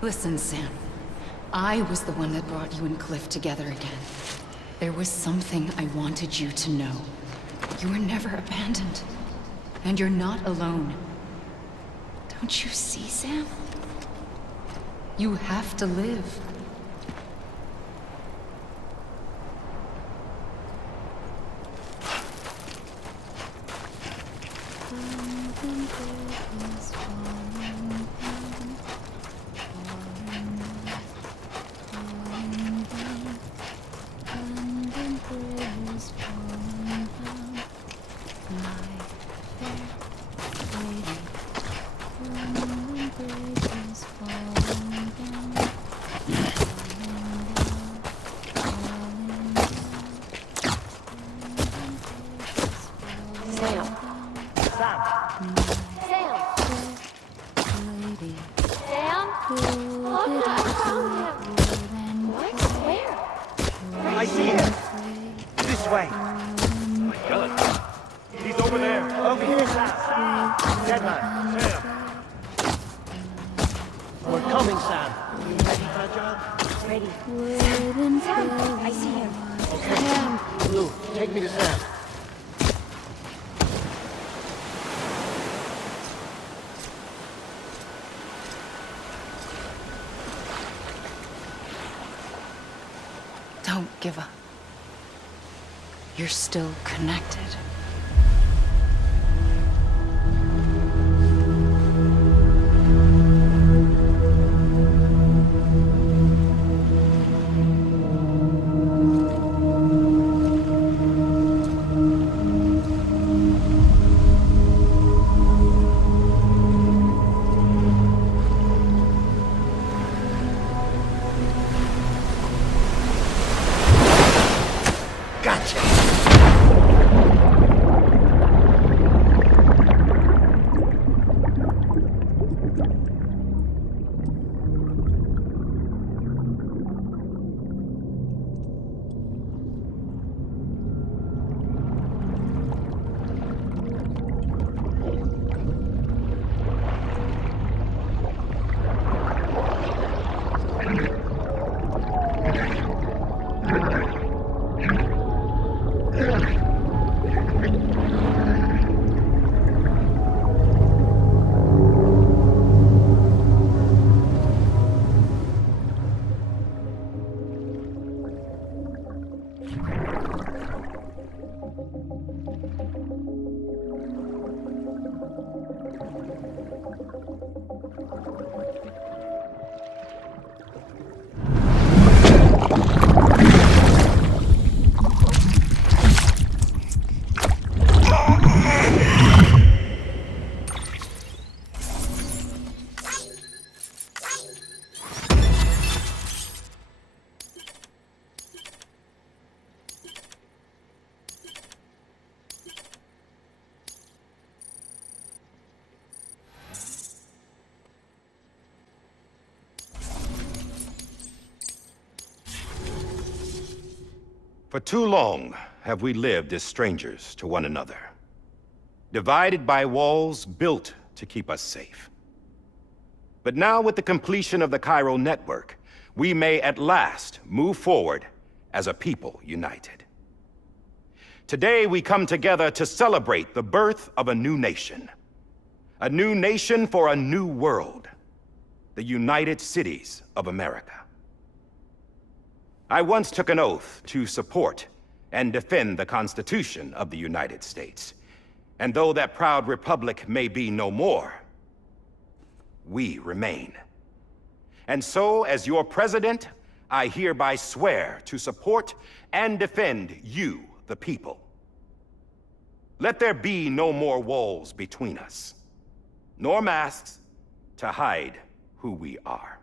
Listen, Sam. I was the one that brought you and Cliff together again. There was something I wanted you to know. You were never abandoned. And you're not alone. Don't you see, Sam? You have to live. Don't give up. You're still connected. For too long have we lived as strangers to one another, divided by walls built to keep us safe. But now, with the completion of the chiral network, we may at last move forward as a people united. Today we come together to celebrate the birth of a new nation. A new nation for a new world. The United Cities of America. I once took an oath to support and defend the Constitution of the United States. And though that proud republic may be no more, we remain. And so, as your president, I hereby swear to support and defend you, the people. Let there be no more walls between us, nor masks to hide who we are.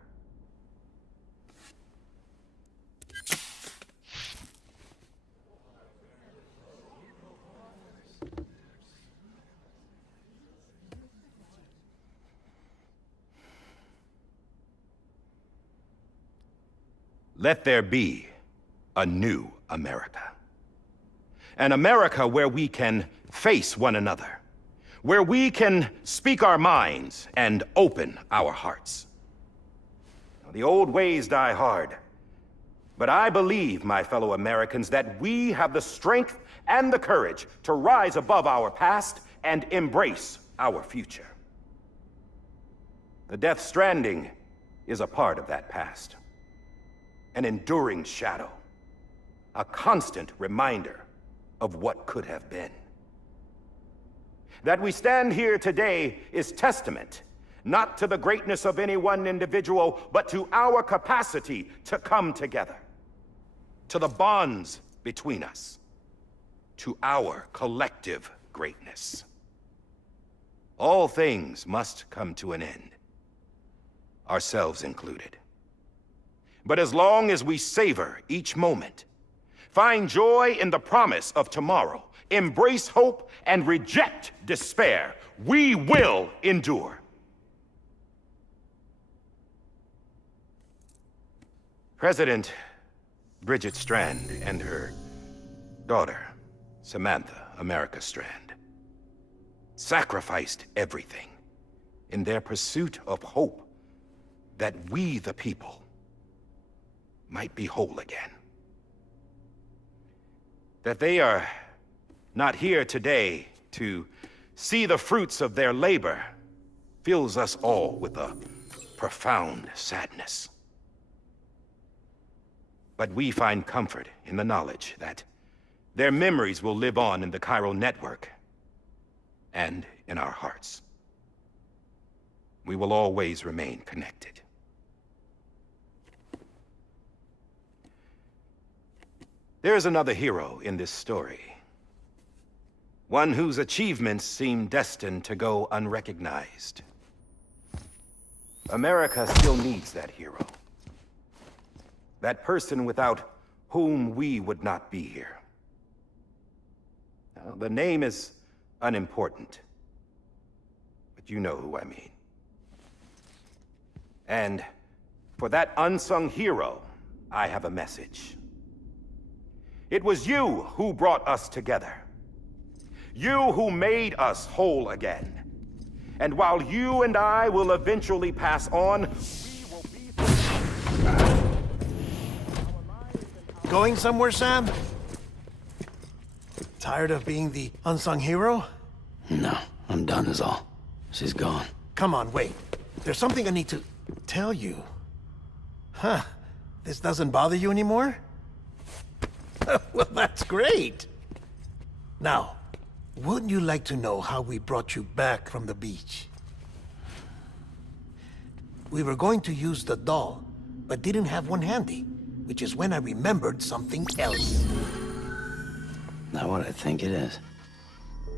Let there be a new America. An America where we can face one another, where we can speak our minds and open our hearts. the old ways die hard. But I believe, my fellow Americans, that we have the strength and the courage to rise above our past and embrace our future. The Death Stranding is a part of that past. An enduring shadow. A constant reminder of what could have been. That we stand here today is testament, not to the greatness of any one individual, but to our capacity to come together. To the bonds between us. To our collective greatness. All things must come to an end. Ourselves included. But as long as we savor each moment, find joy in the promise of tomorrow, embrace hope, and reject despair, we will endure. President Bridget Strand and her daughter, Samantha America Strand, sacrificed everything in their pursuit of hope that we, the people, might be whole again. That they are not here today to see the fruits of their labor fills us all with a profound sadness. But we find comfort in the knowledge that their memories will live on in the chiral network and in our hearts. We will always remain connected. There is another hero in this story. One whose achievements seem destined to go unrecognized. America still needs that hero. That person without whom we would not be here. Now, the name is unimportant, but you know who I mean. And for that unsung hero, I have a message. It was you who brought us together. You who made us whole again. And while you and I will eventually pass on, we will be... Going somewhere, Sam? Tired of being the unsung hero? No, I'm done is all. She's gone. Come on, wait. There's something I need to tell you. Huh. This doesn't bother you anymore? Well, that's great. Now, wouldn't you like to know how we brought you back from the beach? We were going to use the doll, but didn't have one handy, which is when I remembered something else. Not what I think it is.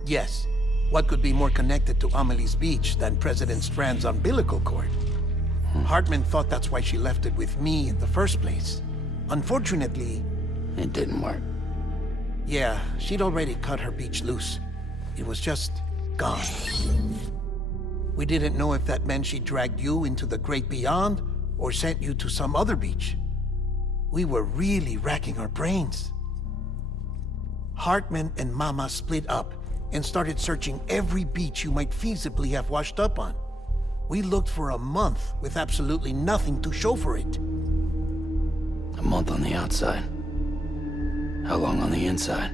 Yes. What could be more connected to Amelie's beach than President Strand's umbilical cord? Hartman thought that's why she left it with me in the first place. Unfortunately... It didn't work. Yeah, she'd already cut her beach loose. It was just gone. We didn't know if that meant she dragged you into the great beyond, or sent you to some other beach. We were really racking our brains. Hartman and Mama split up and started searching every beach you might feasibly have washed up on. We looked for a month with absolutely nothing to show for it. A month on the outside. How long on the inside?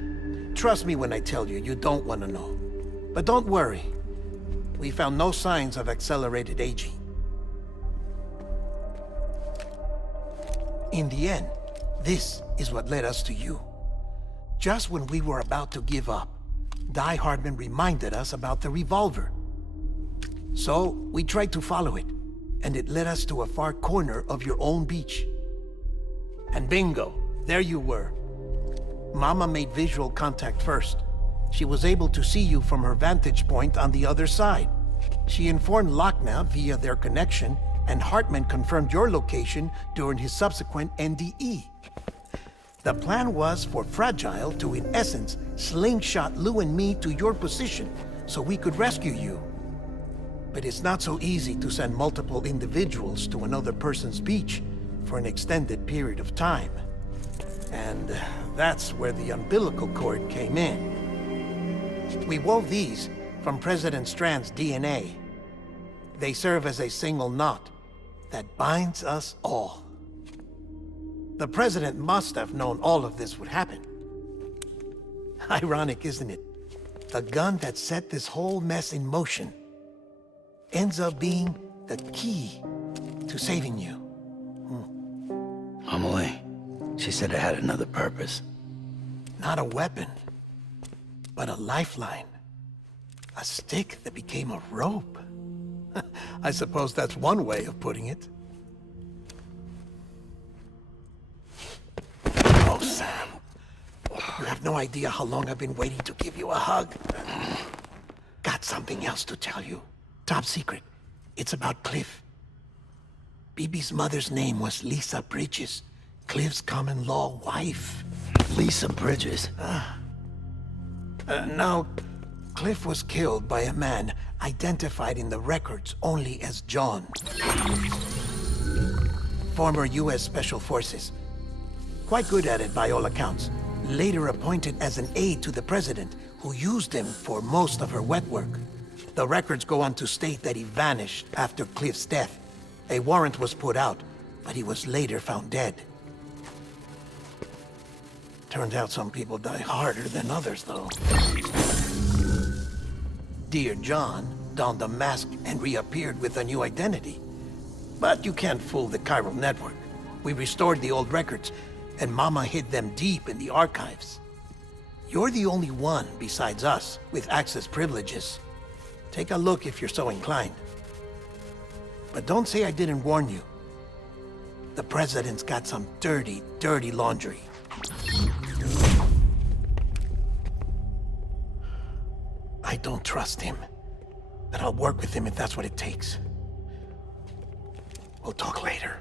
Trust me when I tell you, you don't want to know. But don't worry. We found no signs of accelerated aging. In the end, this is what led us to you. Just when we were about to give up, Die Hardman reminded us about the revolver. So, we tried to follow it, and it led us to a far corner of your own beach. And bingo, there you were. Mama made visual contact first. She was able to see you from her vantage point on the other side. She informed Lochna via their connection, and Hartman confirmed your location during his subsequent NDE. The plan was for Fragile to, in essence, slingshot Lou and me to your position so we could rescue you. But it's not so easy to send multiple individuals to another person's beach for an extended period of time. And that's where the umbilical cord came in. We wove these from President Strand's DNA. They serve as a single knot, that binds us all. The President must have known all of this would happen. Ironic, isn't it? The gun that set this whole mess in motion ends up being the key to saving you. Amelie, she said it had another purpose. Not a weapon, but a lifeline. A stick that became a rope. I suppose that's one way of putting it. Oh, Sam. You have no idea how long I've been waiting to give you a hug. Got something else to tell you. Top secret. It's about Cliff. Bibi's mother's name was Lisa Bridges, Cliff's common-law wife. Lisa Bridges? Now, Cliff was killed by a man identified in the records only as John. Former U.S. Special Forces. Quite good at it by all accounts. Later appointed as an aide to the President, who used him for most of her wet work. The records go on to state that he vanished after Cliff's death. A warrant was put out, but he was later found dead. Turned out some people die harder than others, though. Dear John donned a mask and reappeared with a new identity. But you can't fool the chiral network. We restored the old records, and Mama hid them deep in the archives. You're the only one, besides us, with access privileges. Take a look if you're so inclined. But don't say I didn't warn you. The President's got some dirty, dirty laundry. I don't trust him, but I'll work with him if that's what it takes. We'll talk later.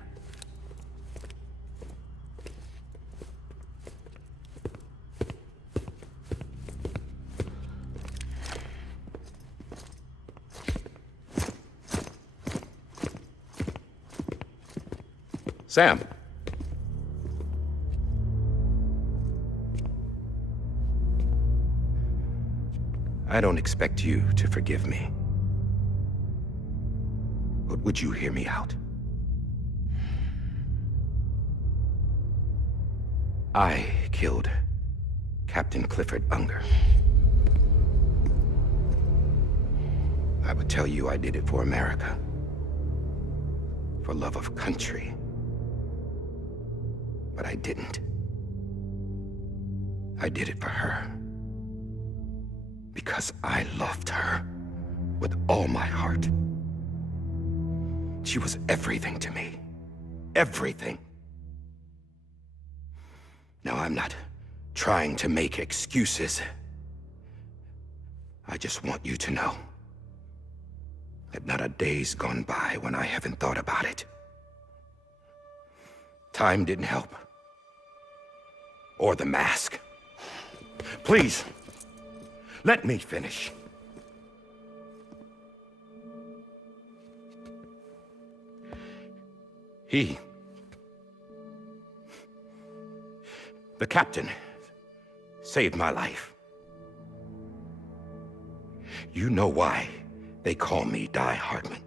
Sam. I don't expect you to forgive me. But would you hear me out? I killed Captain Clifford Unger. I would tell you I did it for America. For love of country. But I didn't. I did it for her. Because I loved her with all my heart. She was everything to me. Everything. Now, I'm not trying to make excuses. I just want you to know that not a day's gone by when I haven't thought about it. Time didn't help. Or the mask. Please, let me finish. The captain, saved my life. You know why they call me Die Hardman.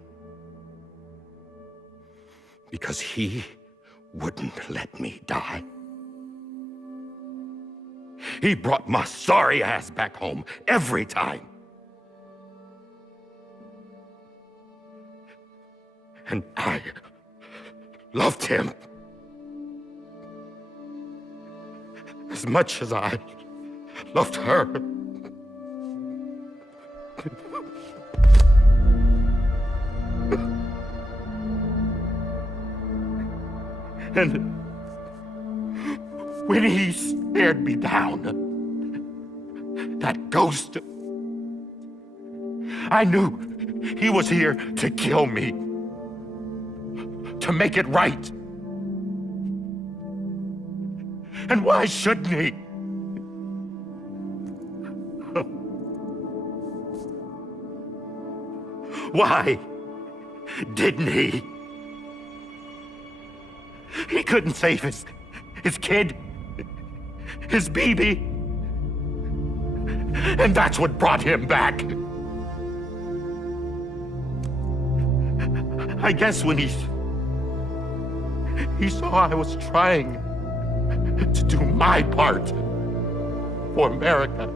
Because he wouldn't let me die. He brought my sorry ass back home every time. And I loved him as much as I loved her. And when he stared me down, that ghost, I knew he was here to kill me, to make it right. And why shouldn't he? Why didn't he? He couldn't save his kid, his baby. And that's what brought him back. I guess when he He saw I was trying to do my part for America.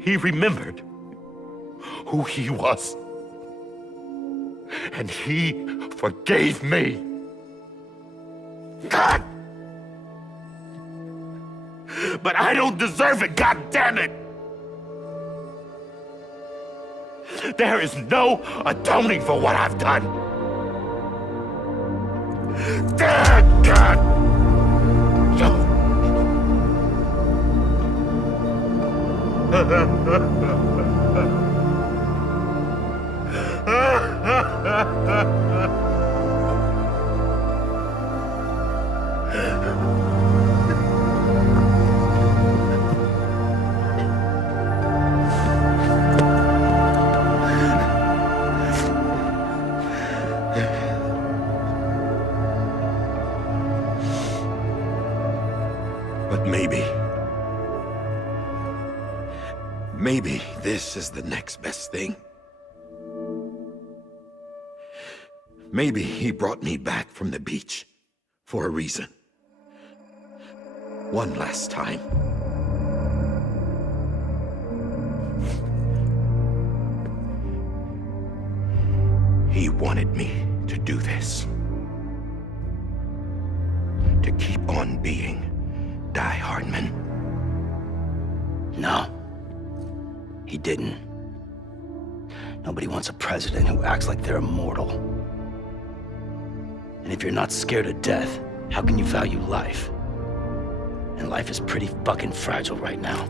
He remembered who he was. And he forgave me. God! But I don't deserve it, God damn it! There is no atoning for what I've done. God! But maybe this is the next best thing. Maybe he brought me back from the beach for a reason. One last time. He wanted me to do this. To keep on being Die Hardman. No. He didn't. Nobody wants a president who acts like they're immortal. And if you're not scared of death, how can you value life? And life is pretty fucking fragile right now.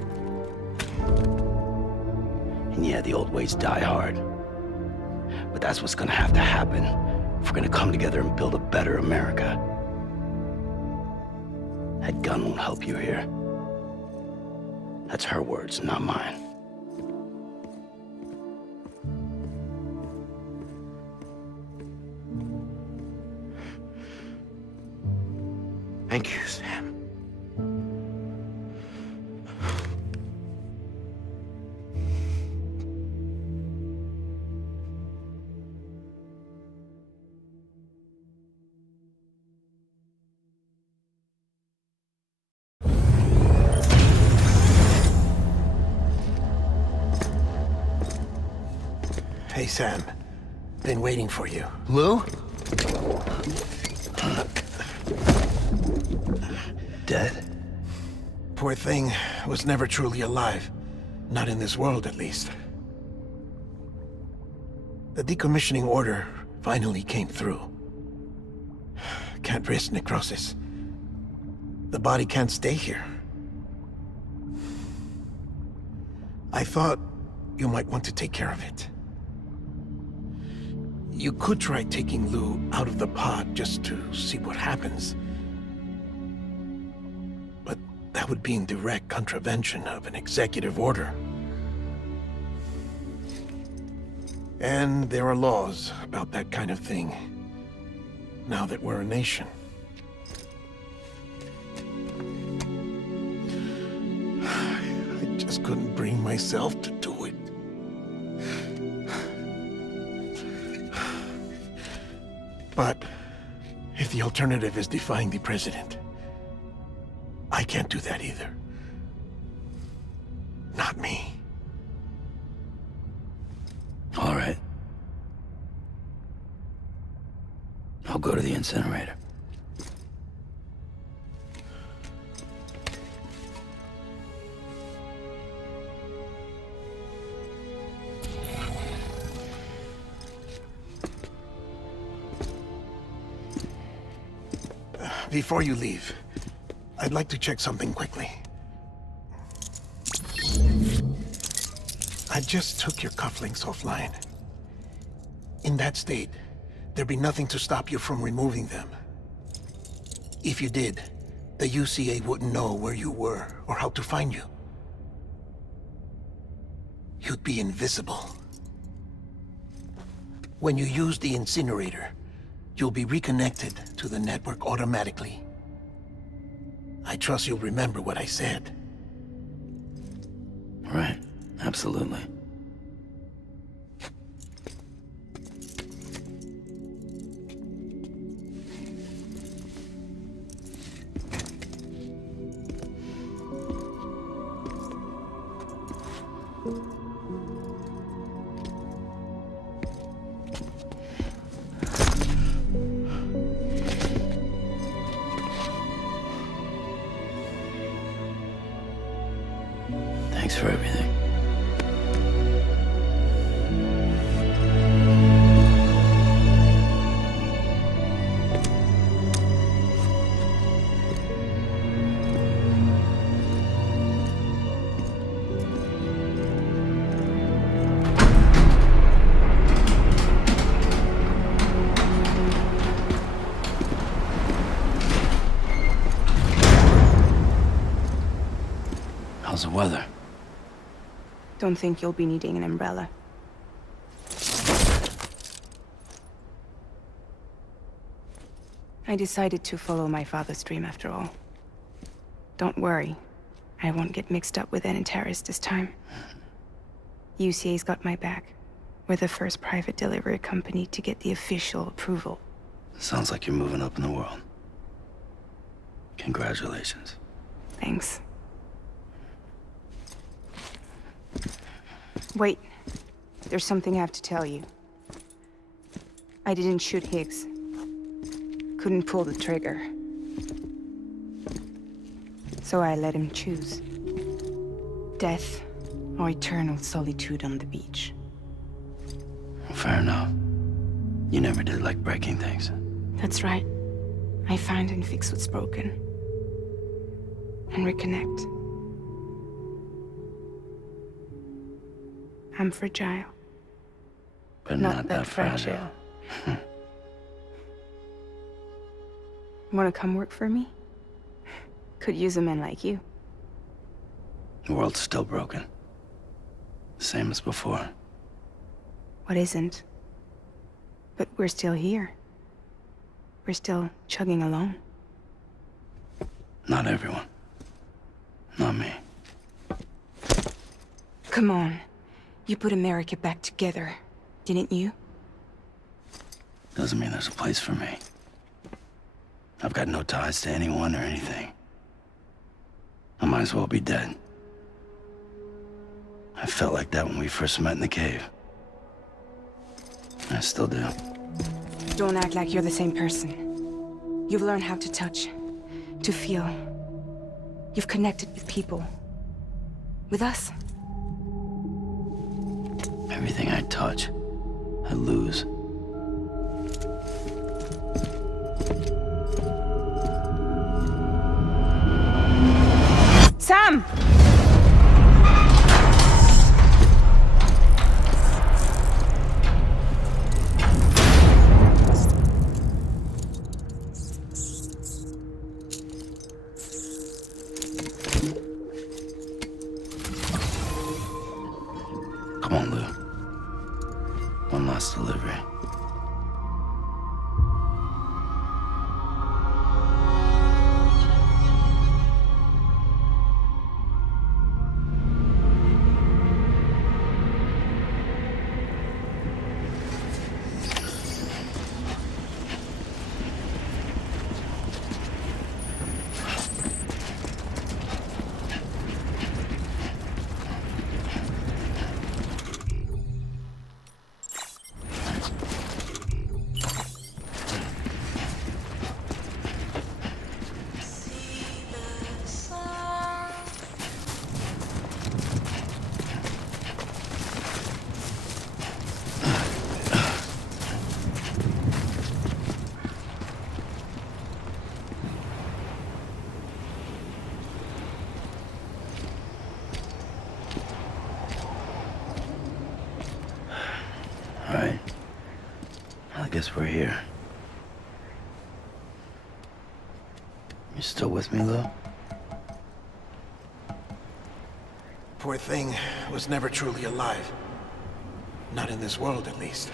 And yeah, the old ways die hard. But that's what's gonna have to happen if we're gonna come together and build a better America. That gun won't help you here. That's her words, not mine. Thank you, Sam. Hey, Sam. Been waiting for you. Lou? Dead? Poor thing was never truly alive. Not in this world, at least. The decommissioning order finally came through. Can't risk necrosis. The body can't stay here. I thought you might want to take care of it. You could try taking Lou out of the pod just to see what happens. But that would be in direct contravention of an executive order. And there are laws about that kind of thing, now that we're a nation. I just couldn't bring myself to do it. But if the alternative is defying the president, I can't do that either. Not me. All right. I'll go to the incinerator. Before you leave, I'd like to check something quickly. I just took your cufflinks offline. In that state, there'd be nothing to stop you from removing them. If you did, the UCA wouldn't know where you were or how to find you. You'd be invisible. When you use the incinerator, you'll be reconnected to the network automatically. I trust you'll remember what I said. Right, absolutely. weather. Don't think you'll be needing an umbrella. I decided to follow my father's dream after all. Don't worry. I won't get mixed up with any terrorists this time. UCA's got my back. We're the first private delivery company to get the official approval. Sounds like you're moving up in the world. Congratulations. Thanks. Wait. There's something I have to tell you. I didn't shoot Higgs. Couldn't pull the trigger. So I let him choose. Death or eternal solitude on the beach. Fair enough. You never did like breaking things. That's right. I find and fix what's broken. And reconnect. I'm fragile. But not that fragile. Wanna come work for me? Could use a man like you. The world's still broken. Same as before. What isn't? But we're still here. We're still chugging along. Not everyone. Not me. Come on. You put America back together, didn't you? Doesn't mean there's a place for me. I've got no ties to anyone or anything. I might as well be dead. I felt like that when we first met in the cave. I still do. Don't act like you're the same person. You've learned how to touch, to feel. You've connected with people. With us. Everything I touch, I lose. Sam! Come on, Lou. One last delivery. Right. I guess we're here. You still with me, Lou? Poor thing was never truly alive. Not in this world, at least.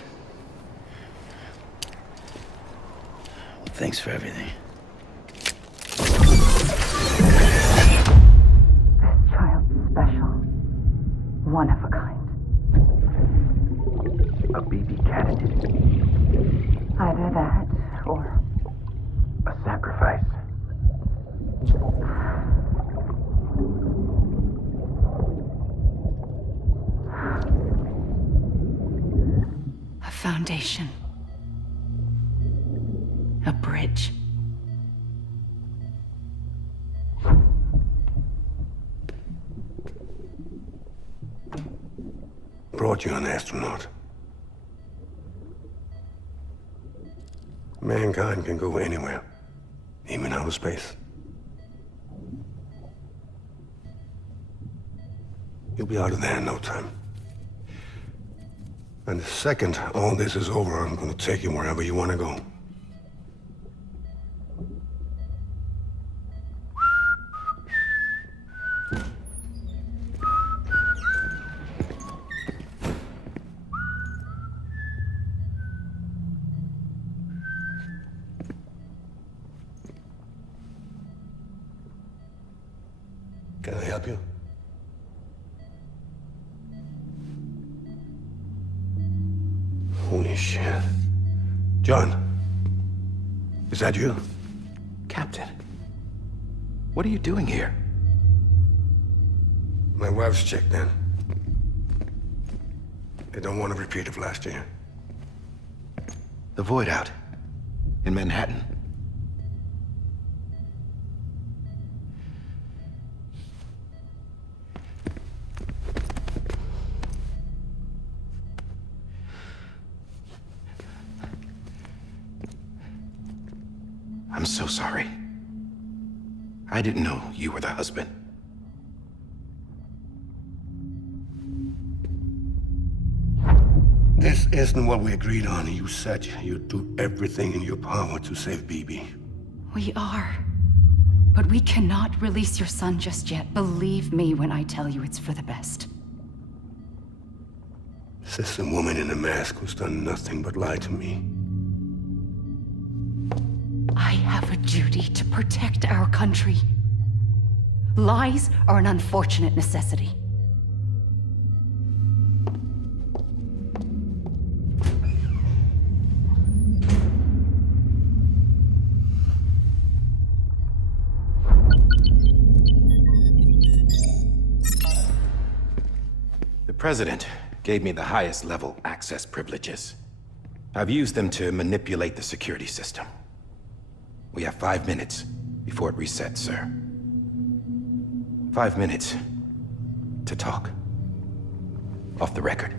Well, thanks for everything. This child's special. One of a kind. A baby candidate. Either that, or... A sacrifice. a foundation. A bridge. Brought you an astronaut. Mankind can go anywhere, even outer space. You'll be out of there in no time. And the second all this is over, I'm gonna take you wherever you want to go. help you? Holy shit. John, is that you? Captain, what are you doing here? My wife's checked in. They don't want a repeat of last year. The Void out in Manhattan. I'm so sorry. I didn't know you were the husband. This isn't what we agreed on. You said you'd do everything in your power to save BB. We are. But we cannot release your son just yet. Believe me when I tell you it's for the best. This is a woman in a mask who's done nothing but lie to me. I have a duty to protect our country. Lies are an unfortunate necessity. The President gave me the highest level access privileges. I've used them to manipulate the security system. We have 5 minutes before it resets, sir. 5 minutes to talk. Off the record.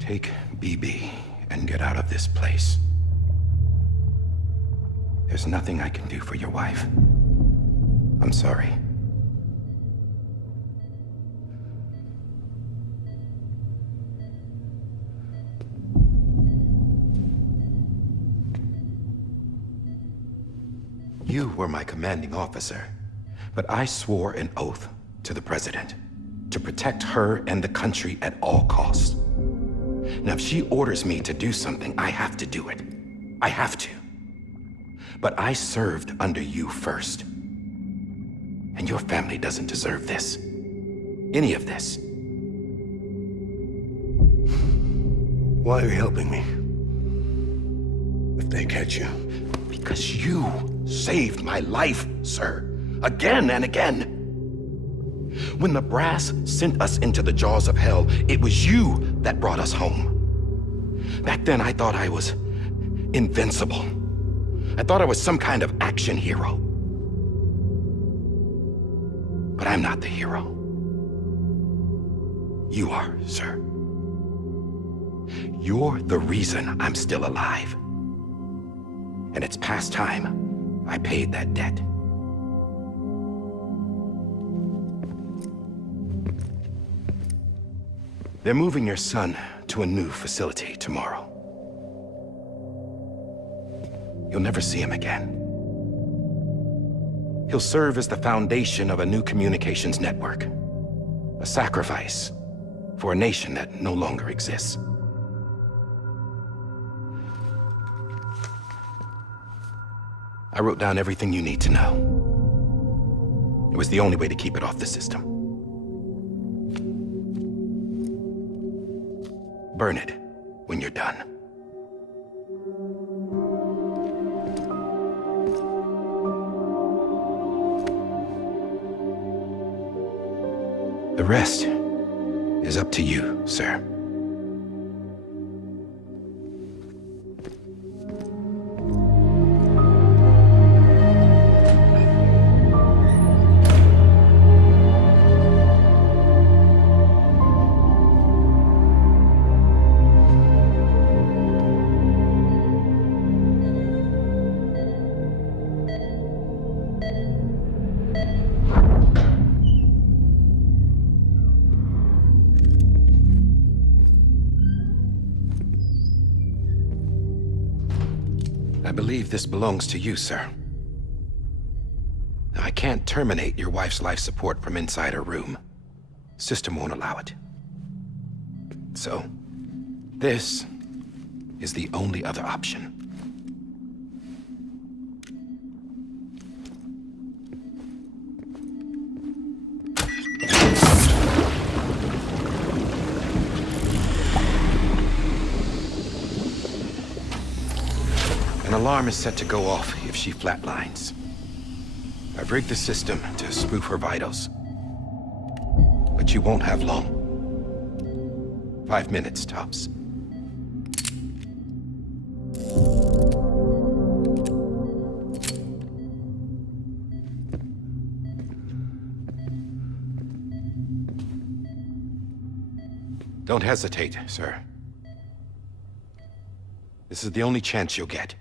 Take BB and get out of this place. There's nothing I can do for your wife. I'm sorry. You were my commanding officer, but I swore an oath to the President to protect her and the country at all costs. Now, if she orders me to do something, I have to do it. I have to. But I served under you first. And your family doesn't deserve this. Any of this. Why are you helping me? If they catch you. Because you saved my life, sir. Again and again. When the brass sent us into the jaws of hell, it was you that brought us home. Back then, I thought I was invincible. I thought I was some kind of action hero. But I'm not the hero. You are, sir. You're the reason I'm still alive. And it's past time I paid that debt. They're moving your son to a new facility tomorrow. You'll never see him again. He'll serve as the foundation of a new communications network. A sacrifice for a nation that no longer exists. I wrote down everything you need to know. It was the only way to keep it off the system. Burn it when you're done. The rest is up to you, sir. I believe this belongs to you, sir. Now, I can't terminate your wife's life support from inside her room. System won't allow it. So, this is the only other option. alarm is set to go off if she flatlines. I've rigged the system to spoof her vitals. But you won't have long. 5 minutes, tops. Don't hesitate, sir. This is the only chance you'll get.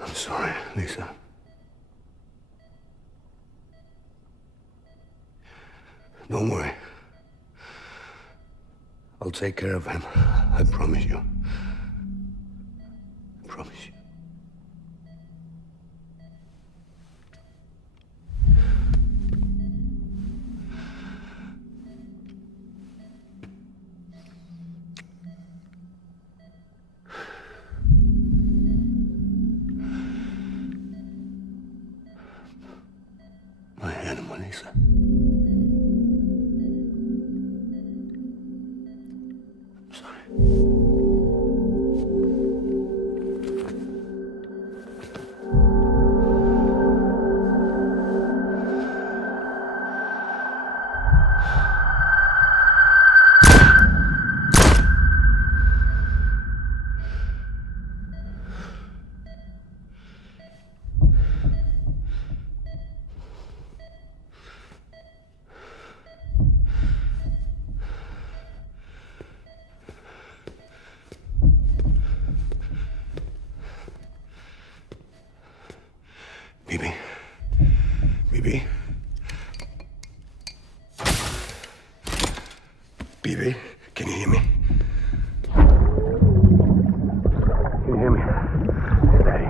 I'm sorry, Lisa. Don't worry. I'll take care of him. I promise you. I promise you. My animal, Lisa. I'm sorry. Bibi. Bibi. Bibi, can you hear me? Can you hear me? Steady.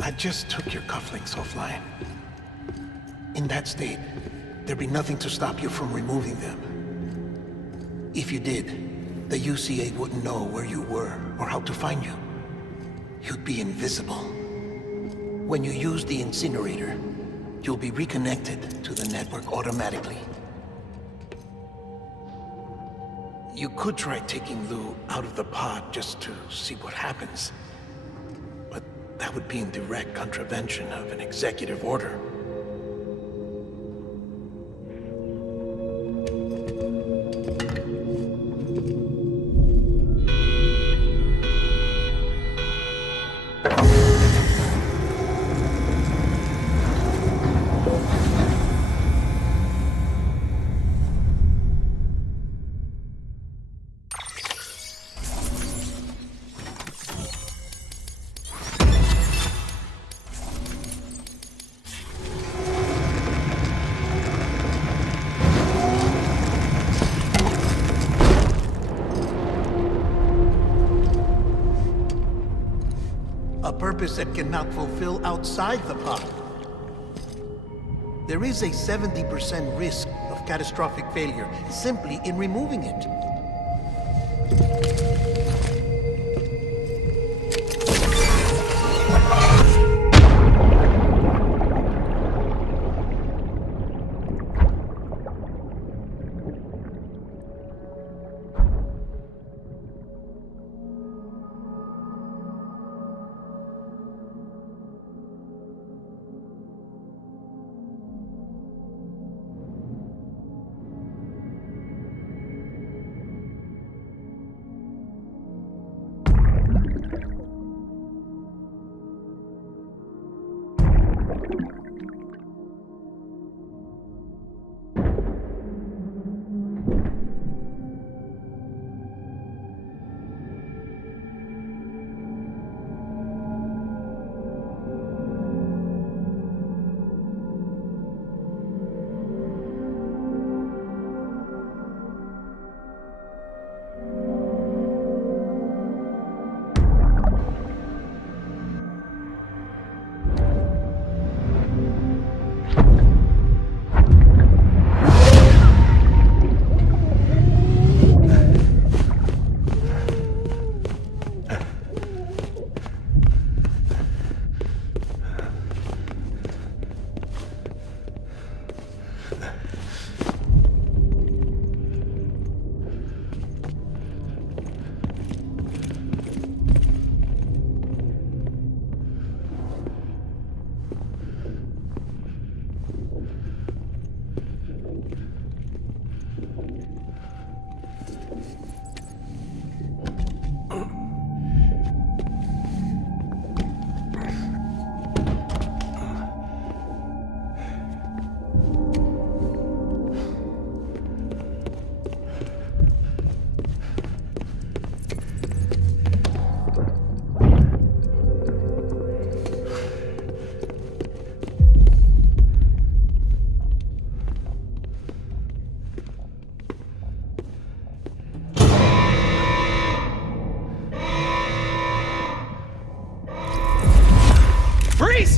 I just took your cufflinks offline. In that state, there'd be nothing to stop you from removing them. If you did, the UCA wouldn't know where you were or how to find you. You'd be invisible. When you use the incinerator, you'll be reconnected to the network automatically. You could try taking Lou out of the pod just to see what happens. But that would be in direct contravention of an executive order. purpose that cannot fulfill outside the pod. There is a 70% risk of catastrophic failure simply in removing it.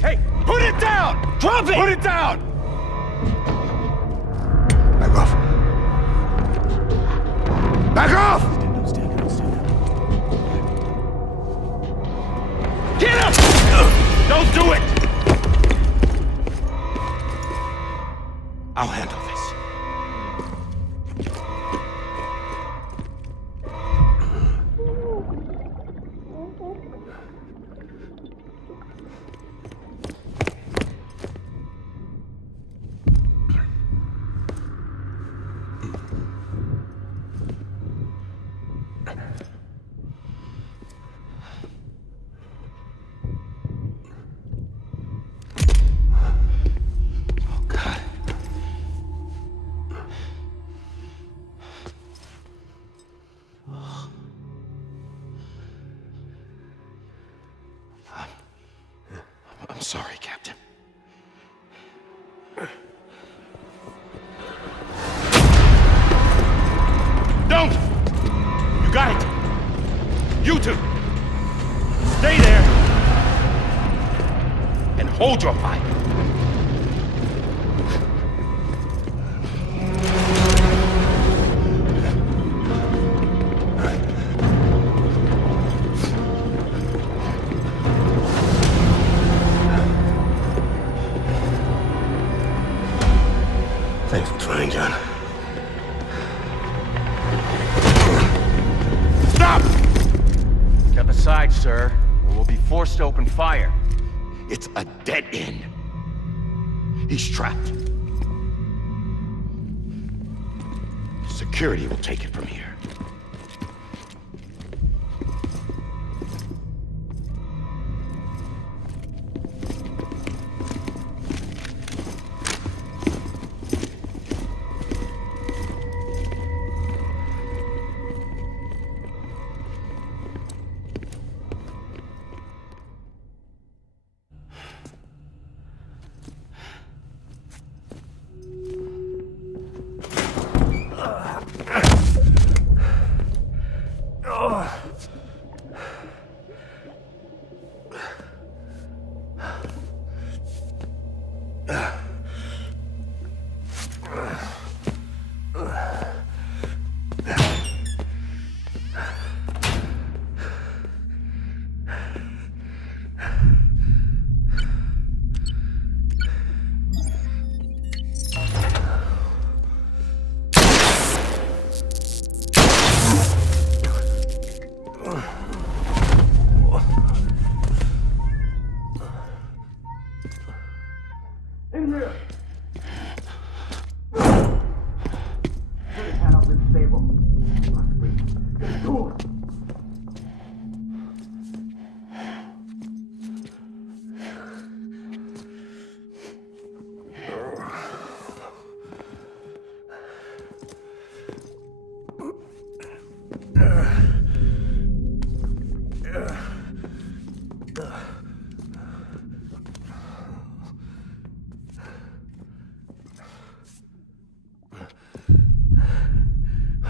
Hey, put it down! Drop it! Put it down! Back off. Back off! Get up! Don't do it! I'll handle this. I'm sorry, Captain. Don't! You got it! You two! Stay there! And hold your fire! Thanks for trying, John. Stop! Step aside, sir, or we'll be forced to open fire. It's a dead end. He's trapped. Security will take it from here.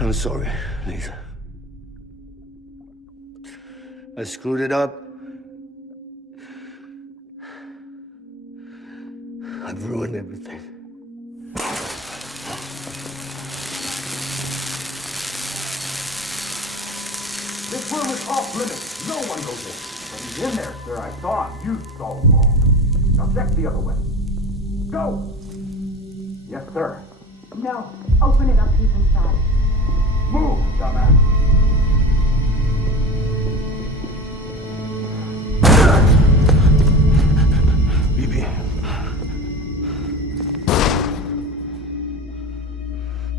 I'm sorry, Lisa. I screwed it up. I've ruined everything. This room is off limits. No one goes in. But he's in there, sir. I saw him. You saw him wrong. Now check the other way. Go! Yes, sir. No. Open it up. He's inside. Move, dumbass. BB.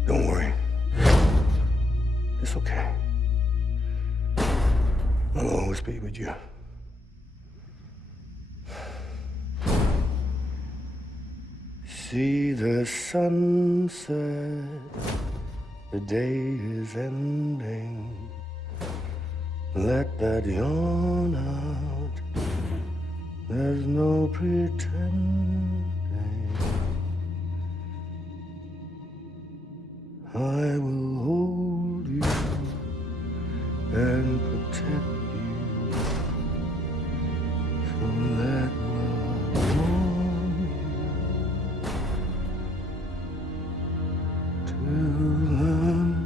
Don't worry. It's okay. I'll always be with you. See the sunset, the day is ending. Let that yawn out, there's no pretending. I will hold you and protect you, so let love warm you till the morning.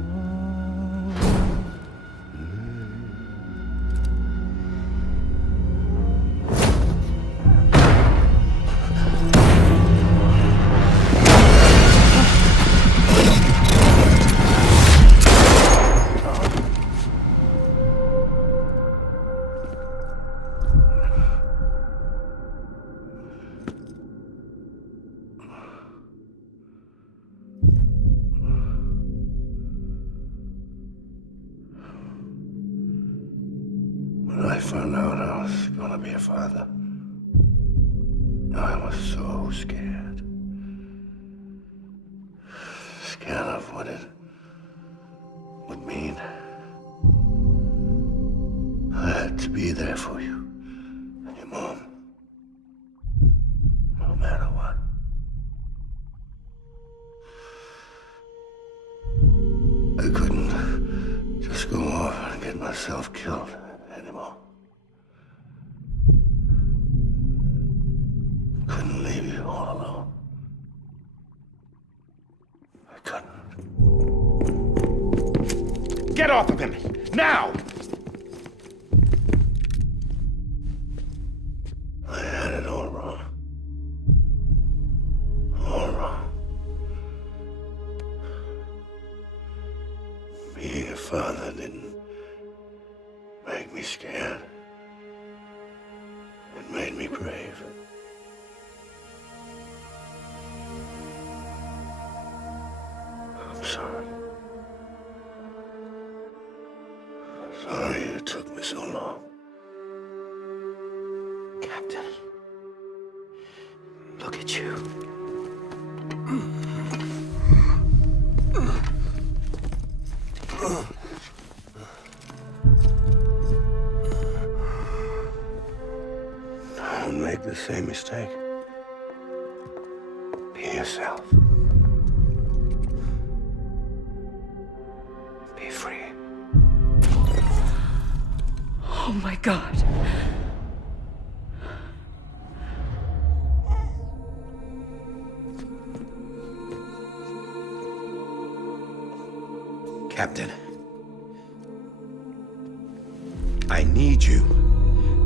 When I found out I was gonna be a father, I was so scared. Scared of what it would mean. I had to be there for you and your mom, no matter what. I couldn't just go off and get myself killed anymore. Couldn't leave you all alone. I couldn't. Get off of him! Now! I had it all wrong. All wrong. Being a father didn't make me scared. It made me brave. I'm sorry. Sorry it took me so long. Captain, look at you. Don't make the same mistake. Be yourself. Be free. Oh my God. Captain, I need you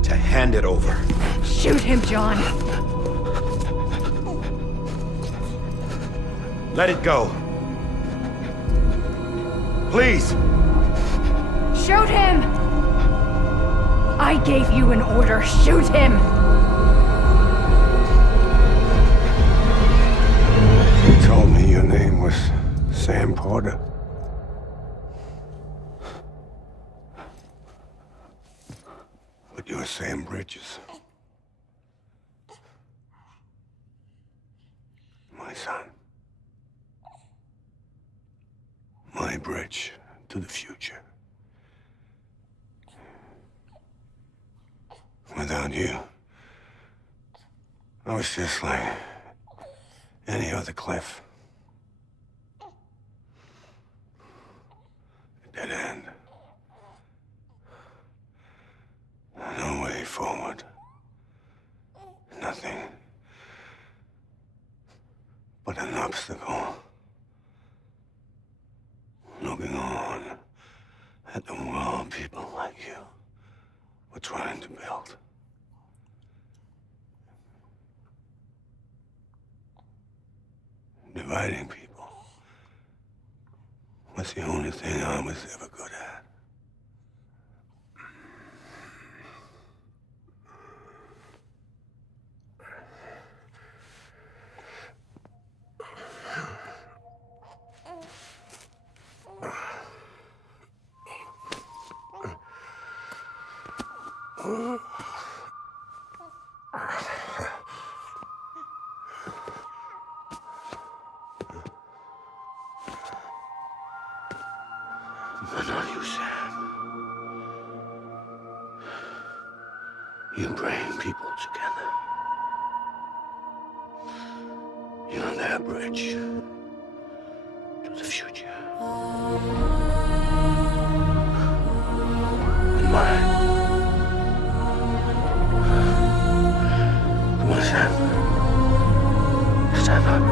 to hand it over. Shoot him, John. Let it go. Please. Shoot him! I gave you an order. Shoot him! You told me your name was Sam Porter. But you're Sam Bridges. My son. My bridge to the future. Without you, I was just like any other Cliff. the goal? Looking on at the world people like you were trying to build. Dividing people was the only thing I was ever good at. But not you, Sam. You bring people together. You're their bridge to the future. And mine. Come on, Sam. Stand up.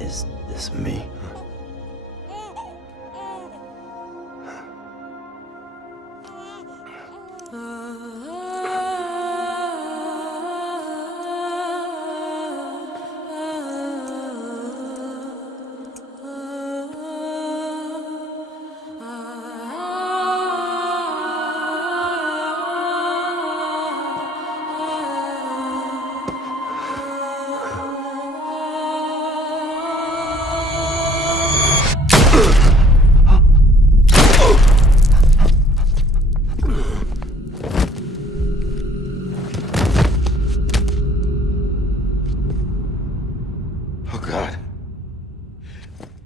Is this me?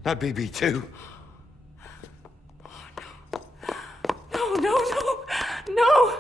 Not BB2. No, no, no, no!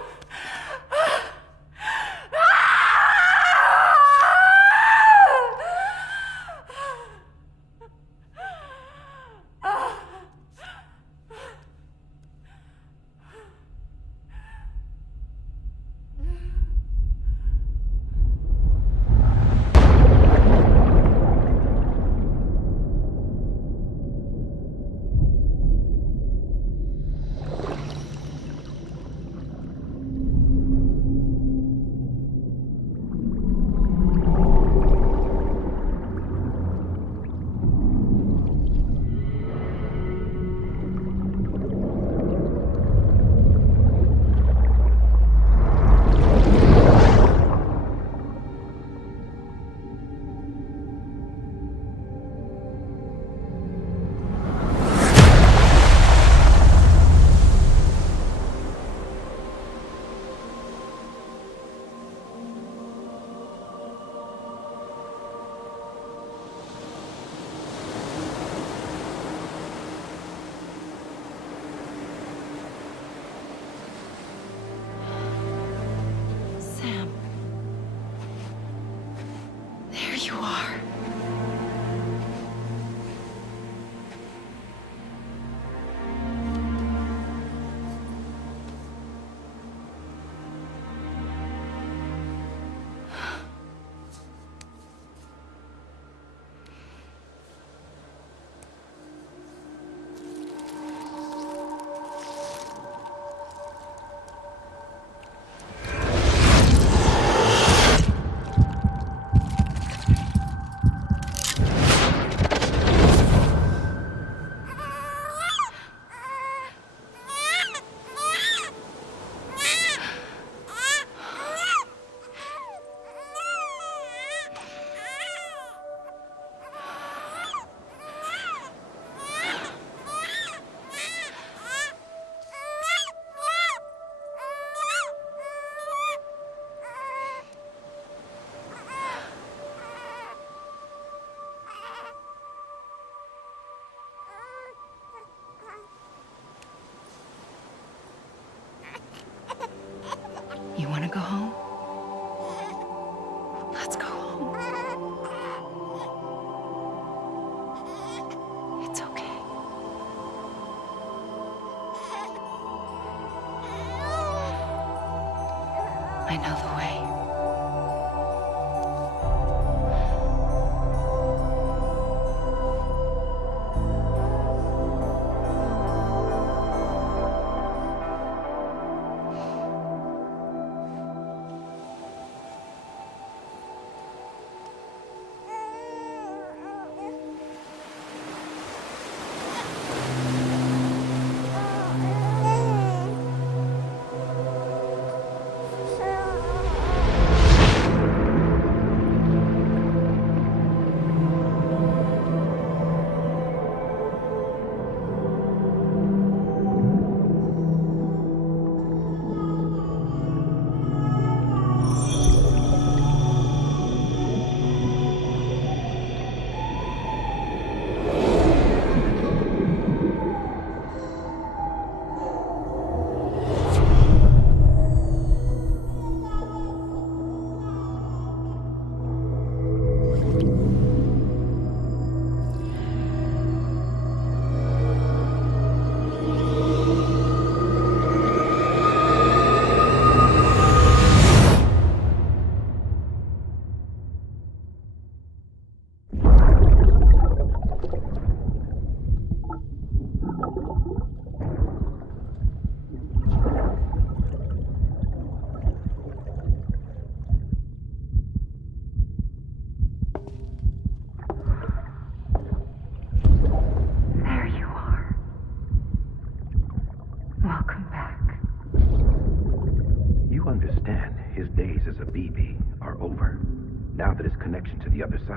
I know the way.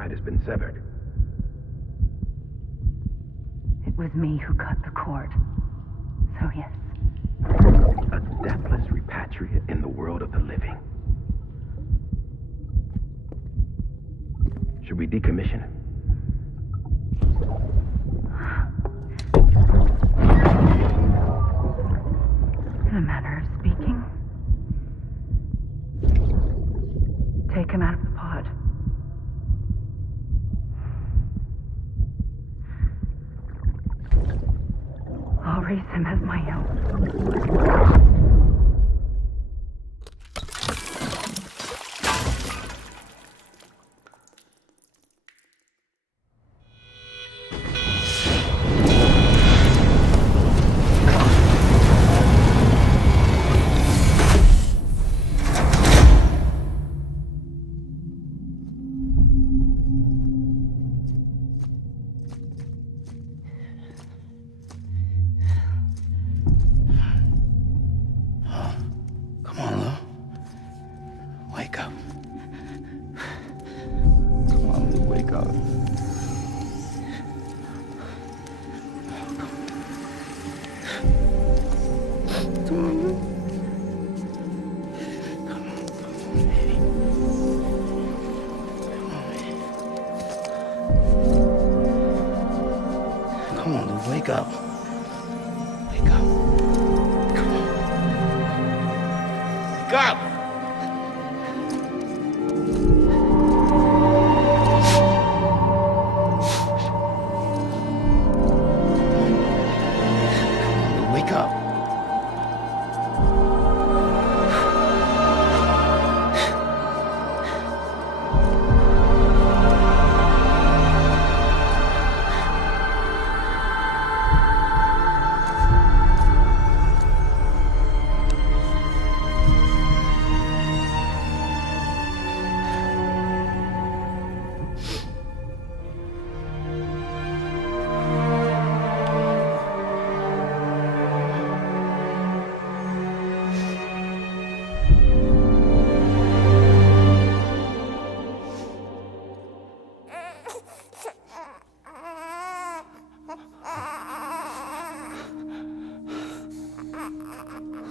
Has been severed. It was me who cut the cord. So yes. A deathless repatriate in the world of the living. Should we decommission him? In a manner of speaking. Take him out of the pod. I'll raise him as my own. Wake up. Wake up. Come on. Wake up! Wake up.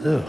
Lou.